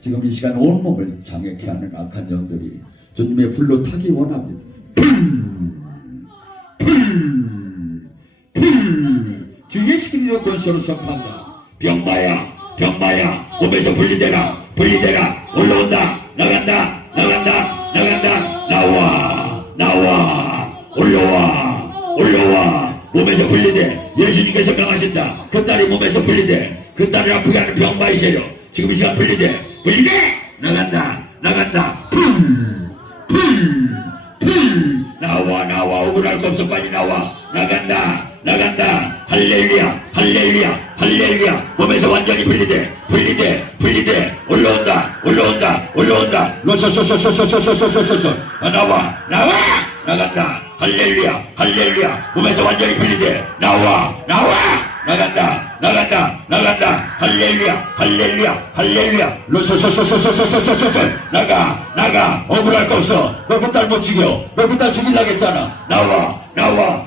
지금 이 시간 온몸을 장애케 하는 악한 영들이 주님의 불로 타기 원합니다. 주의 시키는 권세로 선포한다. 병마야, 병마야, 몸에서 분리되라, 분리되라, 올라온다, 나간다, 나간다, 나간다, 나와, 나와, 올라와, 올라와, 몸에서 분리돼. 예수님께서 명하신다. 그 딸이 몸에서 분리돼. 그 딸을 아프게 하는 병마의 세력. 지금 이 시간 분리돼, 분리돼, 나간다, 나간다, 품, 나와, 나와, 억울할 거 없어, 빨리 나와, 나간다, 나간다, 할렐루야, 할렐루야, 할렐루야, 몸에서 완전히 분리돼, 분리돼, 분리돼, 올라온다, 올라온다, 올라온다, 로소소소소소소소소소소, 아, 나와, 나와, 나간다, 할렐루야, 할렐루야, 몸에서 완전히 분리돼, 나와, 나와, 나간다, 나간다, 나간다, 할렐루야, 할렐루야, 할렐루야, 로소소소소소소소소소, 나가, 나가, 억울할 거 없어, 너 그딸 못 죽여, 너 그딸 죽이려고 했잖아, 나와, 나와,